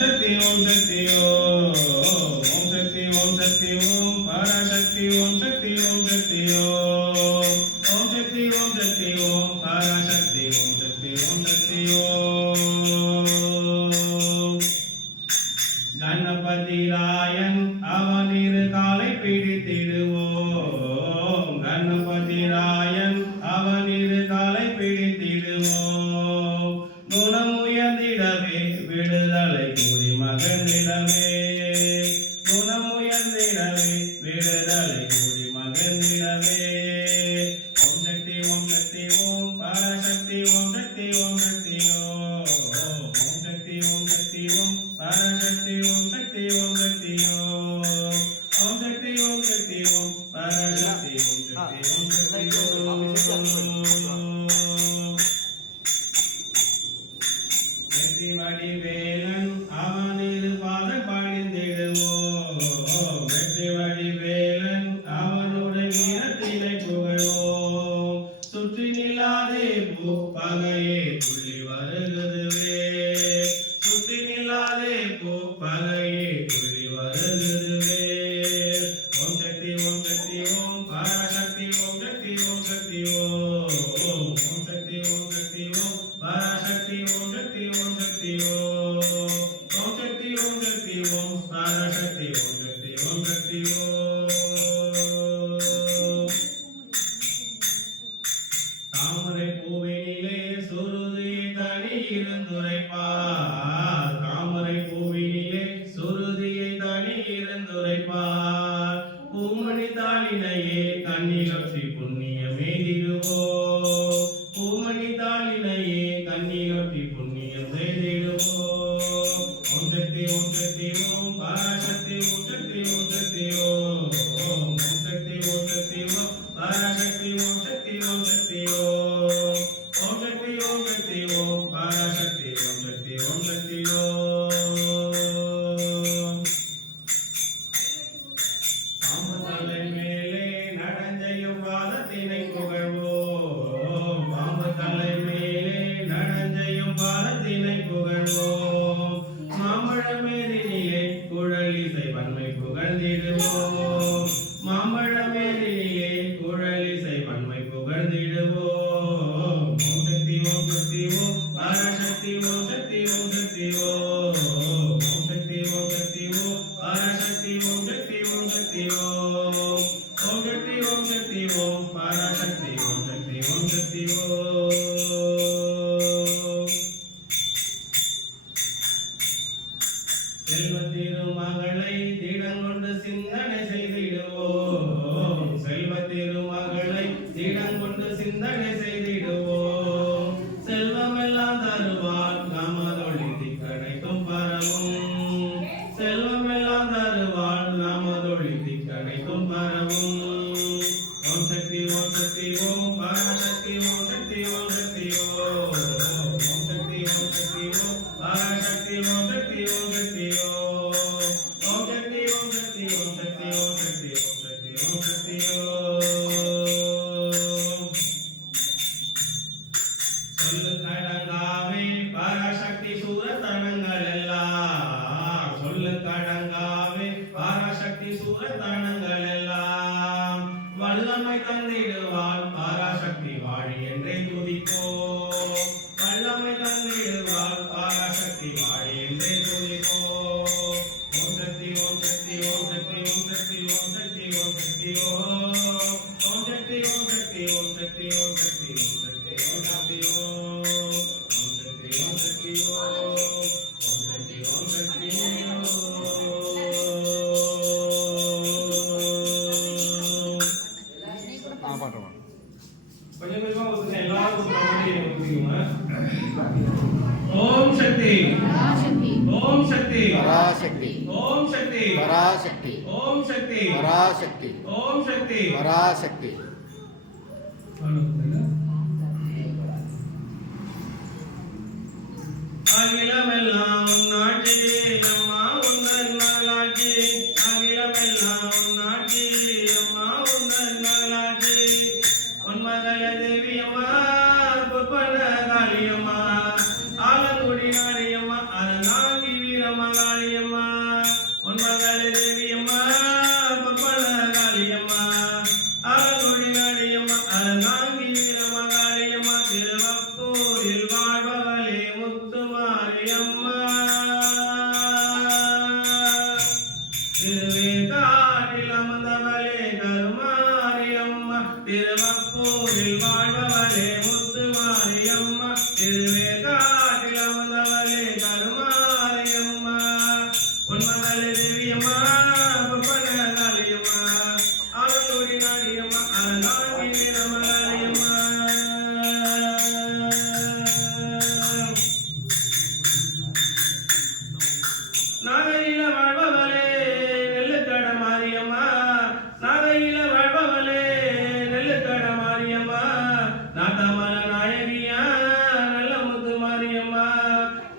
சக்தி ஓம் சக்தி ஓம். ஓம் சக்தி ஓம் சக்தி ஓம். பராசக்தி ஓம் சக்தி ஓம் சக்தி ஓம். ஓம் சக்தி ஓம் சக்தி ஓம். பராசக்தி ஓம் சக்தி ஓம் சக்தி ஓம். கணபதி ராயன் அவன் மகிழ்ந்திடவே குணம் விடுதலை கூடி மகிழ்ந்திடவே. ஓம் சக்தி ஓம் சக்தி ஓம் பராசக்தி ஓம் சக்தி ஓம் சக்தி ஓம் சக்தி ஓம் சக்தி ஓம் பராசக்தி ஓம் சக்தி ஓம் சக்தி ஓம் தாமரை பூவினிலே சுருதியை தனி இருந்துரைப்பார் தாமரை பூவினிலே சுருதியை தனி இருந்துரைப்பார் பூமணி தாளினையே கண்ணிலொற்றி பாம்புதலை மேலே நடஞ்செய்யும் பாதத்தினை புகழ்வோம். பாம்பு தலை மேலே நடஞ்செய்யும் பாதத்தினை புகழ்வோம். மாம்பழ மேதினிலே குழலிசை வன்மை புகழ்ந்திடுவோம். மாம்பழ மேதினிலே குழலிசை வன்மை புகழ்ந்திடுவோம். சக்தி ஓம் சக்தி ஓம் பராசக்தி ஓம் சக்தி ஓம் சக்தி ஓம் செல்வத்திருமகளை திடங்கொண்டு சிந்தனை செய்திடுவோம். செல்வத்திருமகளை ஓம் சக்தி ஓம் சக்தி ஓம் பராசக்தி ஓம் சக்தி ஓம் சக்தி ஓம் ஓம் சக்தி ஓம் சக்தி ஓம் பராசக்தி ஓம் சக்தி துதிப்போம் வல்லமை தந்திடுவாள் பராசக்தி வாழி என்றே துதிப்போம் ஓம் சக்தி ஓம் சக்தி ஓம் சக்தி ஓம் சக்தி ஓம் சக்தி ஓம் சக்தி ஓம் ஓம் சக்தி ஓம் சக்தி ஓம் சக்தி ஓம் சக்தி ஓம் சக்தி ஓம் சக்தி ஓம் ஓம் ஓம் சக்தி. ஓம் சக்தி. பராசக்தி. ஓம் சக்தி. பராசக்தி. ஓம் சக்தி. பராசக்தி. ஓம் சக்தி. பராசக்தி. அகிலமெல்லாம் കോവിൽ വാഴ്വകളെ മുത്തുമാരിയമ്മ തിരുവേകാട്ടിൽ അമതവളെ കരുമാരിയമ്മ തിരുവപ്പൂരിൽ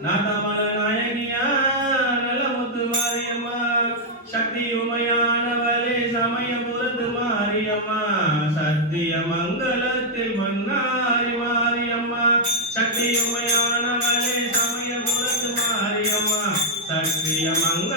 நாதமல நாயகியா நலமுத்து மாரியம்மா சக்தியுமையானவளே சமயபுரத்து மாரியம்மா. சத்திய மங்கலத்தில் மன்னாரி மாரியம்மா. சக்தியுமையானவளே சமயபுரத்து மாரியம்மா. சத்திய மங்க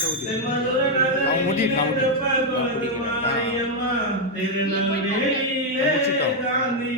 நான் முடியும் நான் முடியும் நான் முடியும்